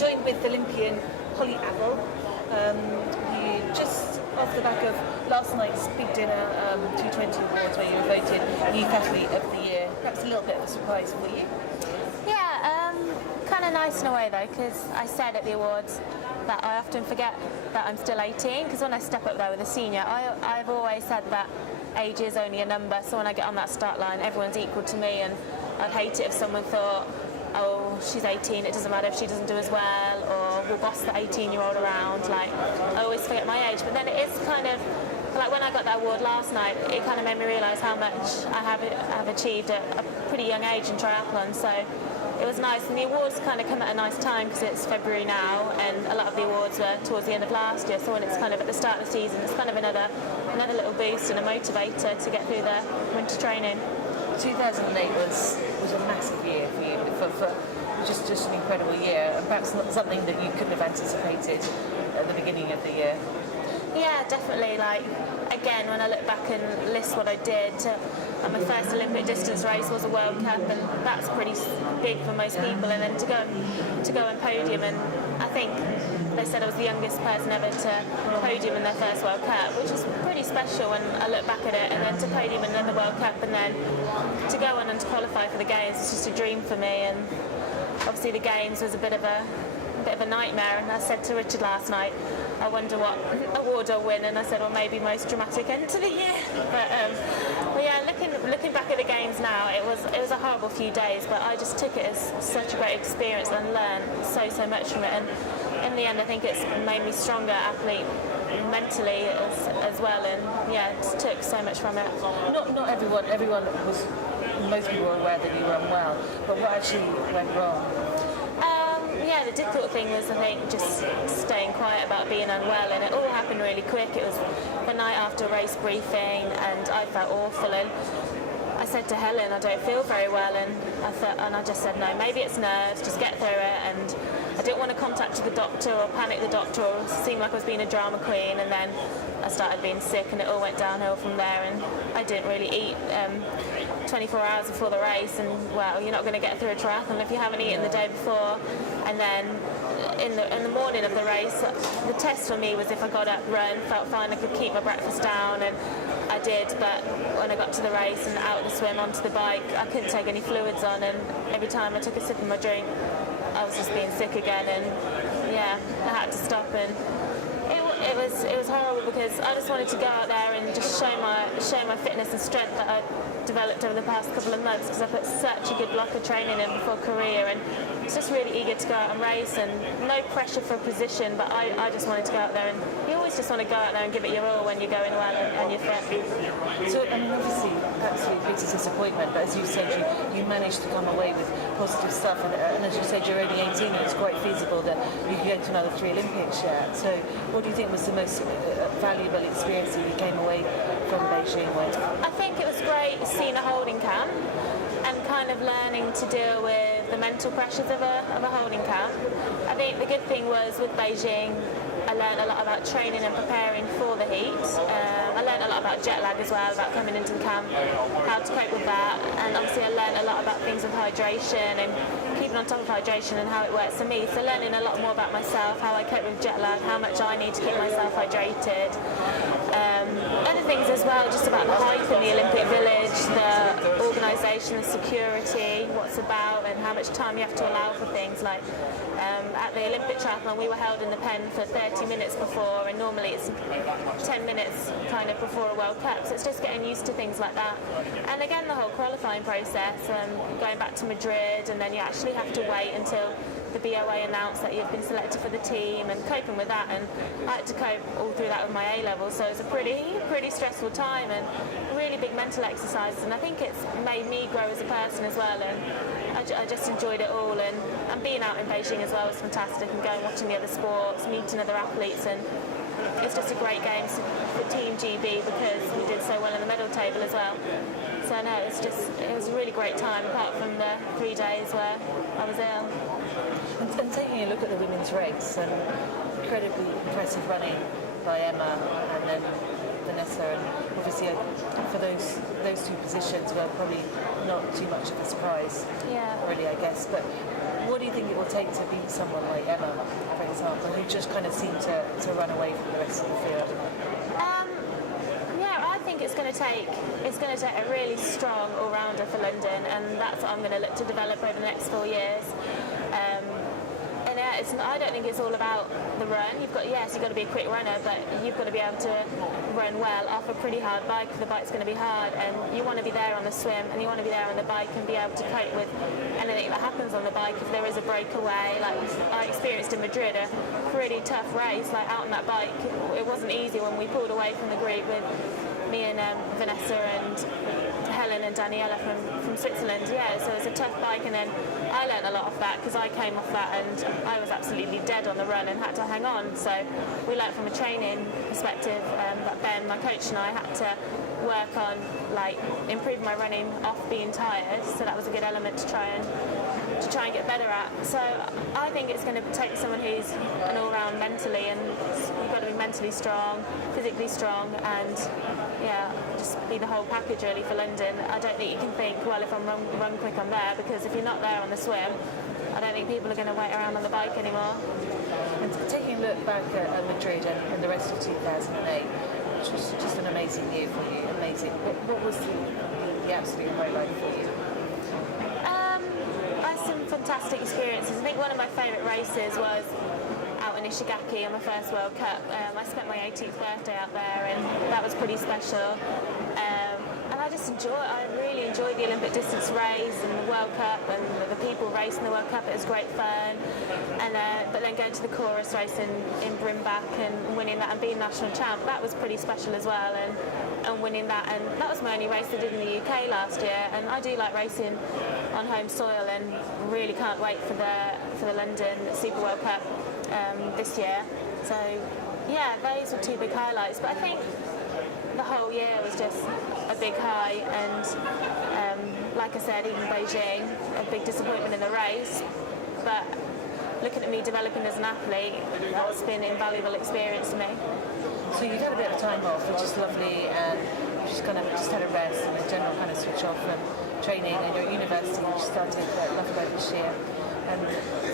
joined with Olympian Hollie Avil. You just off the back of last night's big dinner 220 awards where you were voted Youth Athlete of the Year. Perhaps a little bit of a surprise for you. Yeah, kind of nice in a way though, because I said at the awards that I often forget that I'm still 18, because when I step up there with a senior, I've always said that age is only a number, so when I get on that start line everyone's equal to me, and I'd hate it if someone thought, oh, she's 18, it doesn't matter if she doesn't do as well, or we'll boss the 18-year-old around. Like, I always forget my age, but then it is kind of like when I got that award last night, it kind of made me realise how much I have achieved at a pretty young age in triathlon. So it was nice, and the awards kind of come at a nice time because it's February now, and a lot of the awards were towards the end of last year. So when it's kind of at the start of the season, it's kind of another little boost and a motivator to get through the winter training. 2008 was a massive year for you, for just an incredible year, and perhaps not something that you couldn't have anticipated at the beginning of the year. Yeah, definitely. Like, again, when I look back and list what I did, my first Olympic distance race was a World Cup, and that's pretty big for most people. And then to go and podium, and I think they said I was the youngest person ever to podium in their first World Cup, which is pretty special when I look back at it. And then to podium in another World Cup, and then to go on and to qualify for the Games, it's just a dream for me. And obviously the Games was a bit of a nightmare, and I said to Richard last night, I wonder what award I'll win, and I said, well, maybe most dramatic end to the year. But yeah, looking back at the Games now, it was a horrible few days, but I just took it as such a great experience and learned so much from it. And in the end, I think it's made me stronger athlete mentally as well. And yeah, just took so much from it. Not everyone was. Most people were aware that you were unwell, but what actually went wrong? Yeah, the difficult thing was, I think, just staying quiet about being unwell, and it all happened really quick. It was the night after race briefing, and I felt awful, and I said to Helen, I don't feel very well, and I just said, no, maybe it's nerves, just get through it. And I didn't want to contact the doctor or panic the doctor or seem like I was being a drama queen, and then I started being sick, and it all went downhill from there. And I didn't really eat 24 hours before the race, and well, you're not going to get through a triathlon if you haven't eaten the day before. And then in the morning of the race, the test for me was if I got up, run, felt fine, I could keep my breakfast down, and I did. But when I got to the race and out of the swim onto the bike, I couldn't take any fluids on, and every time I took a sip of my drink, I was just being sick again, and yeah, I had to stop. And it was horrible because I just wanted to go out there and just show my fitness and strength that I developed over the past couple of months, because I put such a good block of training in before Korea, and I was just really eager to go out and race, and no pressure for a position, but I just wanted to go out there, and you always just want to go out there and give it your all when you're going well and you're fit. So, I mean, obviously, absolute biggest disappointment, but as you said, you managed to come away with positive stuff, and as you said, you're only 18, and it's quite feasible that you could go to another 3 Olympics yet. So what do you think was the most valuable experience that you came away from Beijing with? I think it was great seeing a holding camp and kind of learning to deal with the mental pressures of a holding camp. I think the good thing was with Beijing, I learned a lot about training and preparing for the heat. I learned a lot about jet lag as well, about coming into the camp, how to cope with that, and obviously I learned a lot about things with hydration and keeping on top of hydration and how it works for me. So learning a lot more about myself, how I cope with jet lag, how much I need to keep myself hydrated. Other things as well, just about the hype in the Olympic Village, the organisation, the security, what's about, and how much time you have to allow for things. Like at the Olympic triathlon, we were held in the pen for 30 minutes before, and normally it's 10 minutes kind of before a World Cup. So it's just getting used to things like that. And again, the whole qualifying process, going back to Madrid, and then you actually have to wait until the BOA announced that you've been selected for the team, and coping with that, and I had to cope all through that with my A-levels, so it was a pretty stressful time and really big mental exercises, and I think it's made me grow as a person as well, and I just enjoyed it all, and being out in Beijing as well was fantastic, and going watching the other sports, meeting other athletes, and it's just a great game for Team GB because we did so well in the medal table as well. So no, it was a really great time, apart from the 3 days where I was ill. And taking a look at the women's race, and incredibly impressive running by Emma, and then Vanessa, and obviously for those two positions were probably not too much of a surprise, really, I guess. But what do you think it will take to beat someone like Emma, for example, who just kind of seemed to run away from the rest of the field? I think it's going to take a really strong all-rounder for London, and that's what I'm going to look to develop over the next 4 years. I don't think it's all about the run. You've got to be a quick runner, but you've got to be able to run well off a pretty hard bike. The bike's going to be hard, and you want to be there on the swim, and you want to be there on the bike and be able to cope with anything that happens on the bike. If there is a breakaway, like I experienced in Madrid, a pretty tough race, like out on that bike. It wasn't easy when we pulled away from the group with me and Vanessa and Helen and Daniela from Switzerland. So it's a tough bike, and then I learned a lot of that because I came off that and I was absolutely dead on the run and had to hang on. So we learned from a training perspective that Ben, my coach, and I had to work on improving my running off being tired. So that was a good element to try and get better at. So I think it's going to take someone who's an all-round mentally, and you've got to be mentally strong, physically strong, and just be the whole package really for London. I don't think you can think, well, if I'm run quick, I'm there, because if you're not there on the swim, I don't think people are going to wait around on the bike anymore. And taking a look back at Madrid and the rest of 2008, which was just an amazing year for you, amazing. What was the absolute highlight for you? I had some fantastic experiences. I think one of my favourite races was out in Ishigaki on my first World Cup. I spent my 18th birthday out there, and that was pretty special. And I really enjoyed the Olympic distance race and the World Cup and the people racing the World Cup. It was great fun. And but then going to the chorus race in Brimbach and winning that and being national champ, that was pretty special as well. And winning that, and that was my only race I did in the UK last year. And I do like racing on home soil, and really can't wait for the London Super World Cup this year. So those were two big highlights. But I think the whole year was just a big high, and like I said, even Beijing, a big disappointment in the race, but looking at me developing as an athlete, that's been an invaluable experience to me. So you've had a bit of time off, which is lovely, and you've just had a rest and a general kind of switch off from training, and you're at university, which started at Loughborough this year. And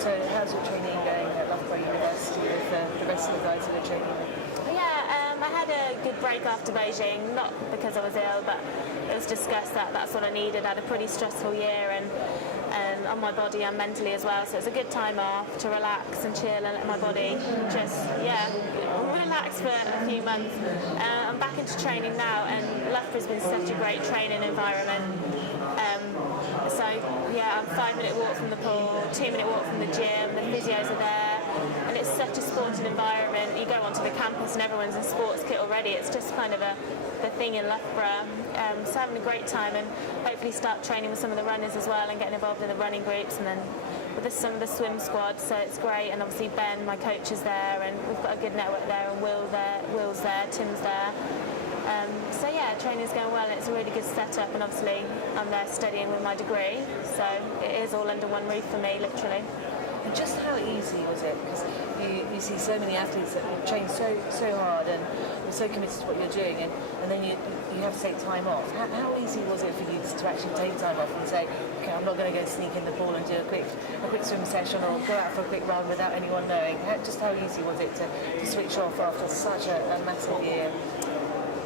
so how's your training going at Loughborough University with the rest of the guys that are training with? I had a good break after Beijing, not because I was ill, but it was discussed that that's what I needed. I had a pretty stressful year, and on my body and mentally as well, so it's a good time off to relax and chill and let my body just relax for a few months. I'm back into training now, and Loughborough's been such a great training environment. I'm 5-minute walk from the pool, 2-minute walk from the gym, the physios are there, and it's such a sporting environment. You go onto the campus and everyone's in sports kit already. It's just kind of the thing in Loughborough. So having a great time, and hopefully start training with some of the runners as well and getting involved in the running groups, and then with some of the swim squad, so it's great. And obviously Ben, my coach, is there, and we've got a good network there, and Will's there, Tim's there. Training's going well, and it's a really good setup, and obviously I'm there studying with my degree, so it is all under one roof for me, literally. And just how easy was it? Because you see so many athletes that train so hard and are so committed to what you're doing, and then you have to take time off. How easy was it for you to actually take time off and say, okay, I'm not going to go sneak in the pool and do a quick swim session, or go out for a quick run without anyone knowing? How easy was it to switch off after such a massive year?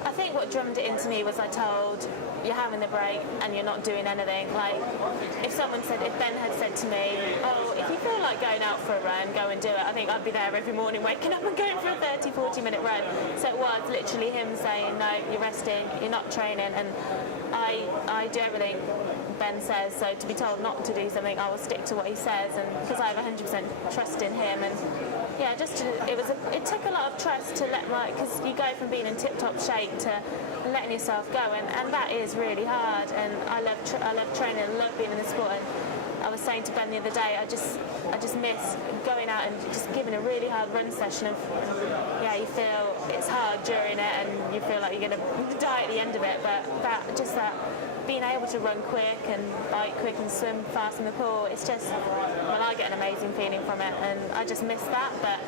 I think what drummed it into me was I told, you're having the break and you're not doing anything. Like, if Ben had said to me, oh, if you feel like going out for a run, go and do it, I think I'd be there every morning waking up and going for a 30-40 minute run. So it was literally him saying, no, you're resting, you're not training, and I do everything Ben says. So to be told not to do something, I will stick to what he says, and because I have 100% trust in him. And it took a lot of trust to because you go from being in tip-top shape to letting yourself go, and that is really hard. And I love training, I love being in the sport. And I was saying to Ben the other day, I just miss going out and just giving a really hard run session. Of you feel it's hard during it, and you feel like you're going to die at the end of it. But that being able to run quick and bike quick and swim fast in the pool, it's just, I get an amazing feeling from it, and I just miss that. But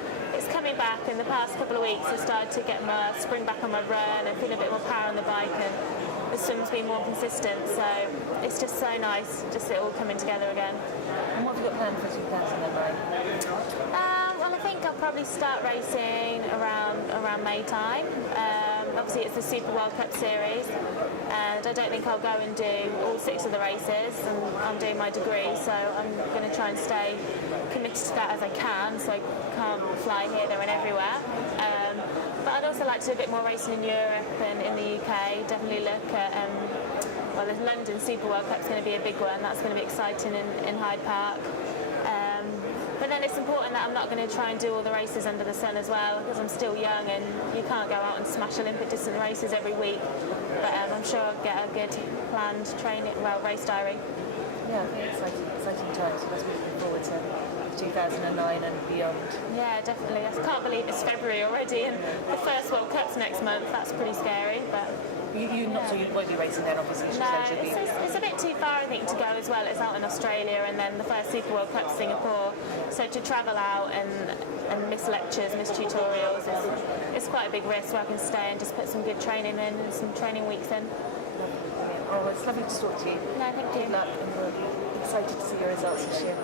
it's coming back, and the past couple of weeks I started to get my spring back on my run and feel a bit more power on the bike, and the swim's been more consistent, so it's just so nice, just it all coming together again. And what have you got planned for 2009? Well, I think I'll probably start racing around May time. Obviously it's the Super World Cup series, and I don't think I'll go and do all 6 of the races, and I'm doing my degree, so I'm going to try and stay committed to that as I can, so I can't fly here, there and everywhere. But I'd also like to do a bit more racing in Europe and in the UK. Definitely look at, well, the London Super World Cup's going to be a big one. That's going to be exciting in Hyde Park. But then it's important that I'm not going to try and do all the races under the sun as well, because I'm still young and you can't go out and smash Olympic distance races every week. But I'm sure I'll get a good planned race diary. Yeah, I think exciting times. Let's be looking forward to 2009 and beyond. Yeah, definitely. I can't believe it's February already and the first World Cup's next month. That's pretty scary, but... So you won't be racing then, obviously. No, it's a bit too far, I think, to go as well. It's out in Australia, and then the first Super World Cup Singapore. So to travel out and miss lectures, miss tutorials, it's quite a big risk where I can stay and just put some good training in and some training weeks in. Oh, it's lovely to talk to you. No, thank you. Good luck, and we're excited to see your results this year.